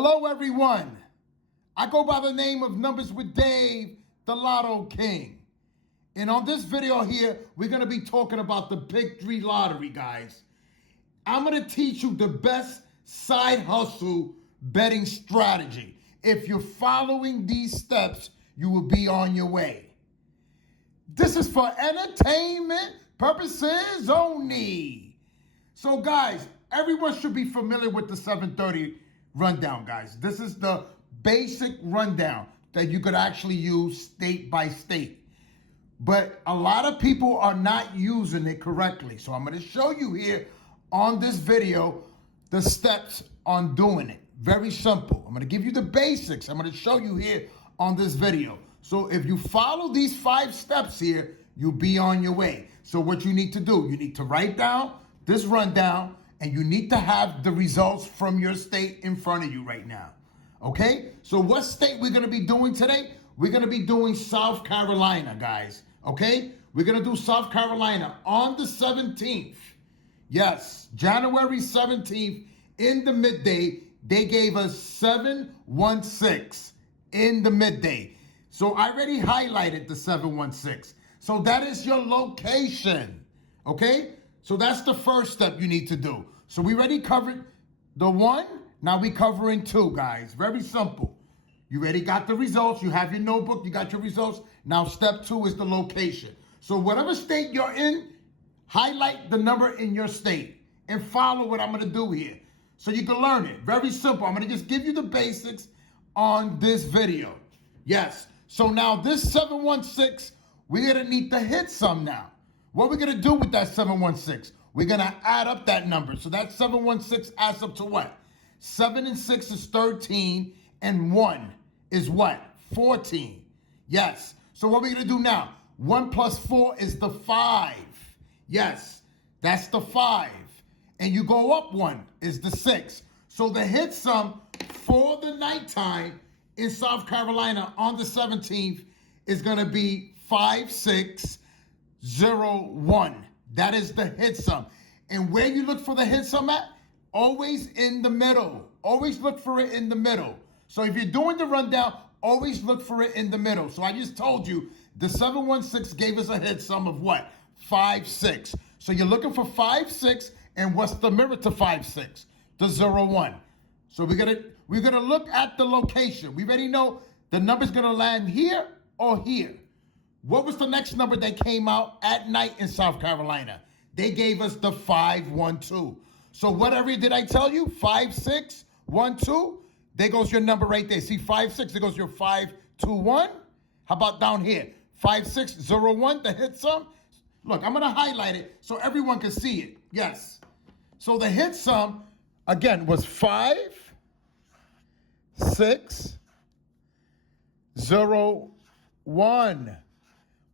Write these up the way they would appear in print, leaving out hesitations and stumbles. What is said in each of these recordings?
Hello, everyone. I go by the name of Numbers with Dave, the Lotto King. And on this video here, we're going to be talking about the Big 3 lottery, guys. I'm going to teach you the best side hustle betting strategy. If you're following these steps, you will be on your way. This is for entertainment purposes only. So, guys, everyone should be familiar with the 730 rundown, guys. This is the basic rundown that you could actually use state by state. But a lot of people are not using it correctly. So I'm going to show you here on this video the steps on doing it. Very simple. I'm going to give you the basics. I'm going to show you here on this video. So if you follow these 5 steps here, you'll be on your way. So what you need to do, you need to write down this rundown, and you need to have the results from your state in front of you right now. Okay? So what state we're going to be doing today? We're going to be doing South Carolina, guys. Okay? We're going to do South Carolina on the 17th. Yes, January 17th in the midday. They gave us 716 in the midday. So I already highlighted the 716. So that is your location. Okay? So that's the first step you need to do. So we already covered the 1. Now we covering 2, guys. Very simple. You already got the results. You have your notebook. You got your results. Now step 2 is the location. So whatever state you're in, highlight the number in your state and follow what I'm going to do here so you can learn it. Very simple. I'm going to just give you the basics on this video. Yes. So now this 716, we're going to need to hit some now. What we're going to do with that 716, we're going to add up that number. So that 716 adds up to what? 7 and 6 is 13, and 1 is what? 14. Yes. So what we're going to do now? 1 plus 4 is the 5. Yes, that's the 5. And you go up 1 is the 6. So the hit sum for the nighttime in South Carolina on the 17th is going to be 5601. That is the hit sum. And where you look for the hit sum at? Always in the middle. Always look for it in the middle. So if you're doing the rundown, always look for it in the middle. So I just told you the 716 gave us a hit sum of what? 56. So you're looking for 56, and what's the mirror to 56? The 01. So we're gonna look at the location. We already know the number's gonna land here or here. What was the next number that came out at night in South Carolina? They gave us the 512. So what area did I tell you? 5612. There goes your number right there. See 56, there goes your 521. How about down here? 5601, the hit sum. Look, I'm going to highlight it so everyone can see it. Yes. So the hit sum, again, was 5601.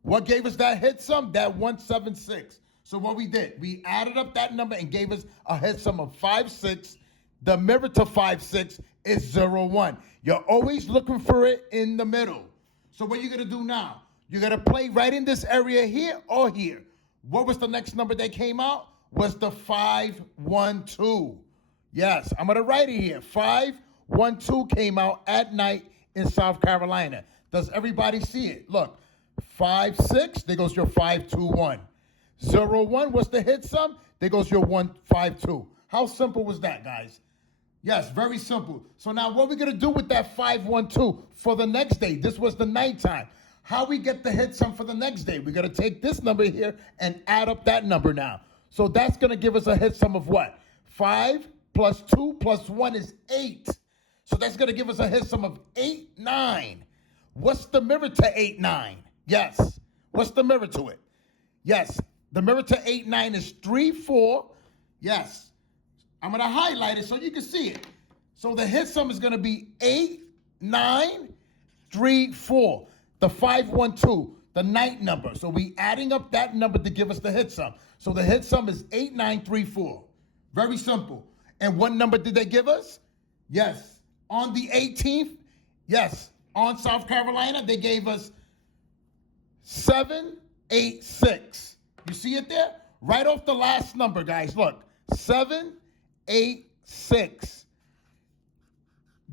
What gave us that hit sum? That 176. So what we did, we added up that number and gave us a hit sum of 56. The mirror to 56 is 01. You're always looking for it in the middle. So what you're going to do now, you're going to play right in this area here or here. What was the next number that came out? Was the 512. Yes, I'm going to write it here. 512 came out at night in South Carolina. Does everybody see it? Look, 56, there goes your 521. 01 was the hit sum, there goes your 152. How simple was that, guys? Yes, very simple. So now what we're going to do with that 512 for the next day, this was the nighttime. How we get the hit sum for the next day? We're going to take this number here and add up that number now. So that's going to give us a hit sum of what? 5 plus 2 plus 1 is 8. So that's going to give us a hit sum of 89. What's the mirror to 89? Yes. What's the mirror to it? Yes. The mirror to 89 is 34. Yes. I'm going to highlight it so you can see it. So the hit sum is going to be 8934. The 512, the night number. So we adding up that number to give us the hit sum. So the hit sum is 8934. Very simple. And what number did they give us? Yes. On the 18th, yes, on South Carolina, they gave us 786. You see it there? Right off the last number, guys. Look, 786.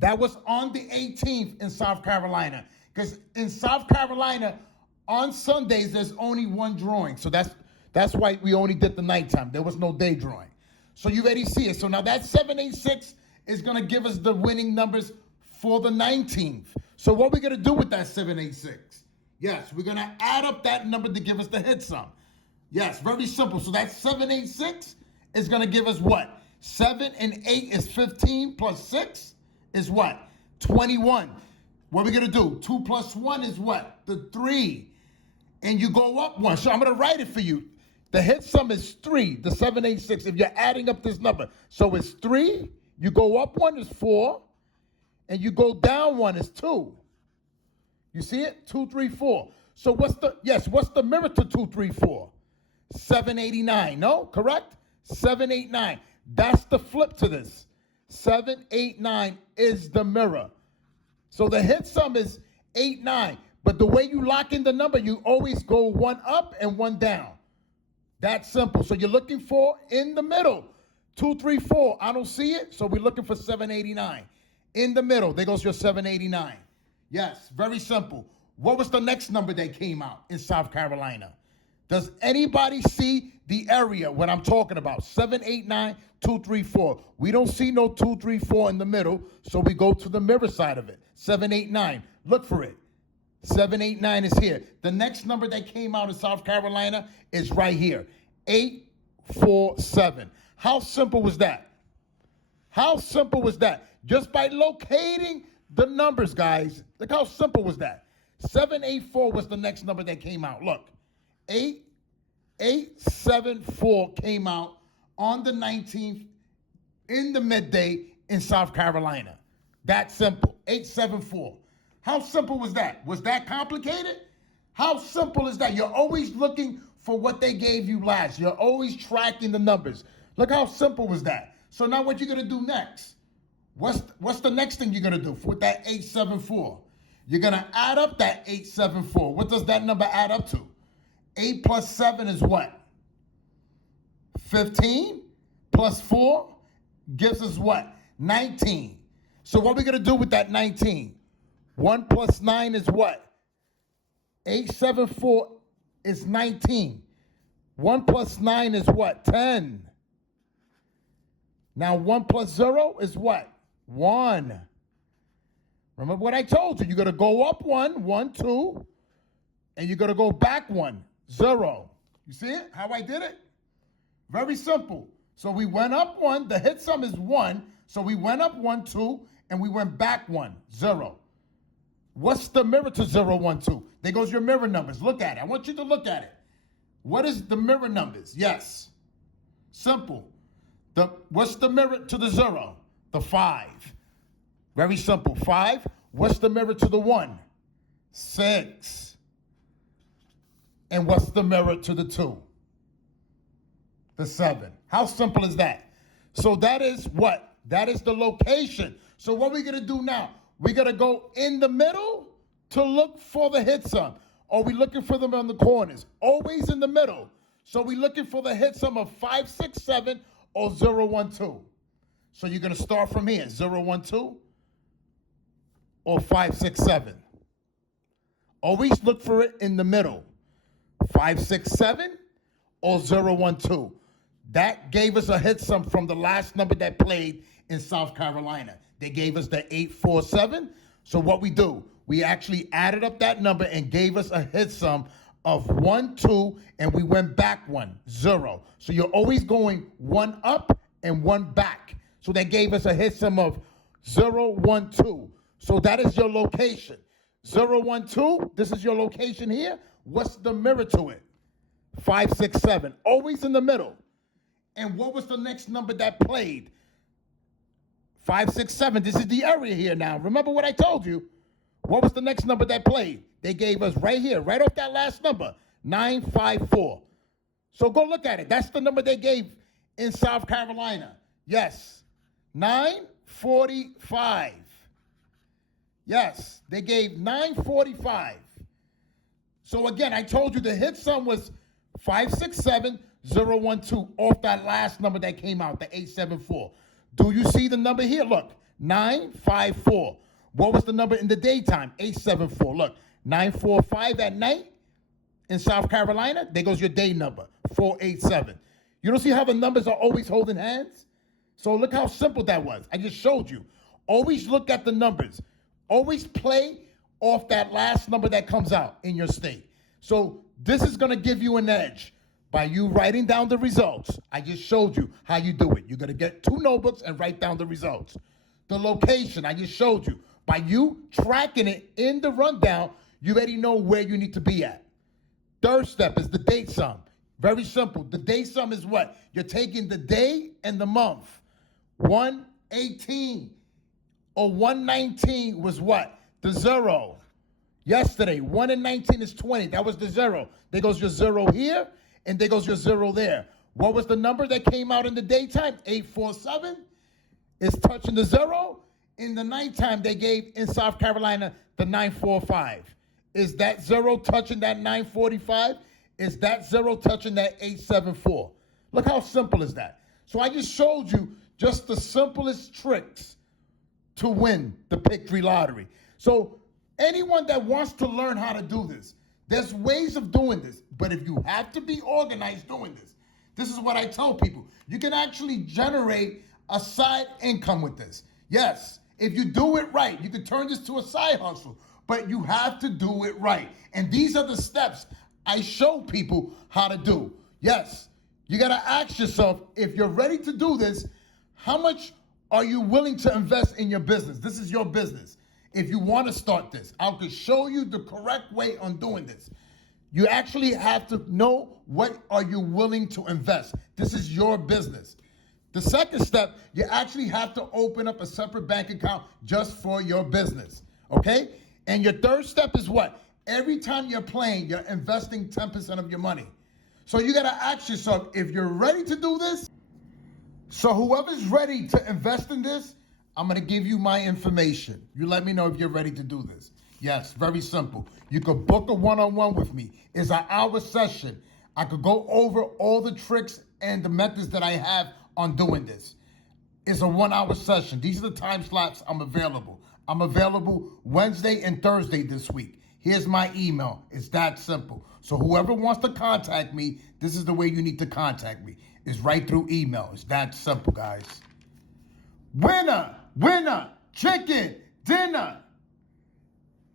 That was on the 18th in South Carolina. Because in South Carolina, on Sundays, there's only one drawing. So that's why we only did the nighttime. There was no day drawing. So you already see it. So now that 786 is going to give us the winning numbers for the 19th. So what we're going to do with that 786? Yes, we're going to add up that number to give us the hit sum. Yes, very simple. So that 786 is going to give us what? 7 and 8 is 15 plus 6 is what? 21. What are we going to do? 2 plus 1 is what? The 3. And you go up 1. So I'm going to write it for you. The hit sum is 3, the 786, if you're adding up this number. So it's 3, you go up 1 is 4, and you go down 1 is 2. You see it? 2, 3, 4. So what's the mirror to 2, 3, 4? 789, no? Correct? 789. That's the flip to this. 789 is the mirror. So the hit sum is 89. But the way you lock in the number, you always go 1 up and 1 down. That's simple. So you're looking for in the middle. 2, 3, 4. I don't see it, so we're looking for 789. In the middle, there goes your 789. Yes, very simple. What was the next number that came out in South Carolina? Does anybody see the area, what I'm talking about? 789, 2, 3, 4. We don't see no 2, 3, 4 in the middle, so we go to the mirror side of it. 789. Look for it. 789 is here. The next number that came out in South Carolina is right here. 847. How simple was that? How simple was that? Just by locating the numbers, guys. Look how simple was that. 784 was the next number that came out. Look. 874 came out on the 19th in the midday in South Carolina. That simple. 874. How simple was that? Was that complicated? How simple is that? You're always looking for what they gave you last. You're always tracking the numbers. Look how simple was that. So now what you're going to do next? What's the next thing you're going to do with that 874? You're going to add up that 874. What does that number add up to? 8 plus 7 is what? 15 plus 4 gives us what? 19. So what are we going to do with that 19? 1 plus 9 is what? 874 is 19. 1 plus 9 is what? 10. Now 1 plus 0 is what? 1. Remember what I told you. You're going to go up 1, 1, 2, and you're going to go back 1, 0. You see it? How I did it? Very simple. So we went up 1. The hit sum is 1. So we went up 1, 2, and we went back 1, 0. What's the mirror to 0, 1, 2? There goes your mirror numbers. Look at it. I want you to look at it. What is the mirror numbers? Yes. Simple. What's the mirror to the 0? The 5. Very simple. 5. What's the mirror to the 1? 6. And what's the mirror to the 2? The 7. How simple is that? So that is what? That is the location. So what we're going to do now? We're going to go in the middle to look for the hit sum. Or we looking for them on the corners? Always in the middle. So we're looking for the hit sum of 567 or 012. So you're going to start from here. 012 or 567. Always look for it in the middle. 567 or 012. That gave us a hit sum from the last number that played in South Carolina. They gave us the 847. So what we do, we actually added up that number and gave us a hit sum of 1, 2, and we went back 1, 0. So you're always going 1 up and 1 back. So that gave us a hit sum of 012. So that is your location. 012, this is your location here. What's the mirror to it? 567, always in the middle. And what was the next number that played? 567, this is the area here now. Remember what I told you? What was the next number that played? They gave us right here, right off that last number, 954. So go look at it. That's the number they gave in South Carolina. Yes, 945. Yes, they gave 945. So again, I told you the hit sum was 567, 012 off that last number that came out, the 874. Do you see the number here? Look, 954. What was the number in the daytime? 874. Look, 945 at night in South Carolina, there goes your day number, 487. You don't see how the numbers are always holding hands? So look how simple that was. I just showed you. Always look at the numbers. Always play off that last number that comes out in your state. So this is going to give you an edge by you writing down the results. I just showed you how you do it. You're going to get 2 notebooks and write down the results. The location, I just showed you. By you tracking it in the rundown, you already know where you need to be at. Third step is the date sum. Very simple. The day sum is what? You're taking the day and the month. 118 or 119 was what? The 0. Yesterday, 1 and 19 is 20. That was the 0. There goes your 0 here, and there goes your 0 there. What was the number that came out in the daytime? 847 is touching the 0. In the nighttime, they gave in South Carolina the 945. Is that 0 touching that 945? Is that 0 touching that 874? Look how simple is that. So I just showed you just the simplest tricks to win the Pick 3 lottery. So anyone that wants to learn how to do this, there's ways of doing this. But if you have to be organized doing this, this is what I tell people. You can actually generate a side income with this. Yes, if you do it right, you can turn this to a side hustle. But you have to do it right. And these are the steps I show people how to do. Yes, you got to ask yourself, if you're ready to do this, how much are you willing to invest in your business? This is your business. If you want to start this, I can show you the correct way on doing this. You actually have to know what are you willing to invest. This is your business. The second step, you actually have to open up a separate bank account just for your business, okay? And your third step is what? Every time you're playing, you're investing 10% of your money. So you got to ask yourself, if you're ready to do this, so whoever's ready to invest in this, I'm going to give you my information. You let me know if you're ready to do this. Yes, very simple. You could book a one-on-one with me. It's an hour session. I could go over all the tricks and the methods that I have on doing this. It's a 1-hour session. These are the time slots I'm available. I'm available Wednesday and Thursday this week. Here's my email. It's that simple. So whoever wants to contact me, this is the way you need to contact me. It's right through email. It's that simple, guys. Winner, winner, chicken dinner.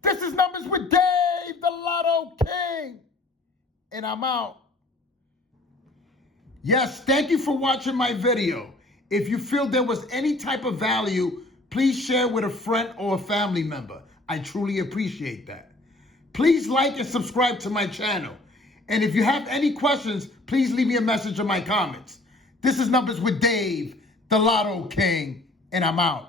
This is Numbers with Dave, the Lotto King. And I'm out. Yes, thank you for watching my video. If you feel there was any type of value, please share with a friend or a family member. I truly appreciate that. Please like and subscribe to my channel. And if you have any questions, please leave me a message in my comments. This is Numbers with Dave, the Lotto King, and I'm out.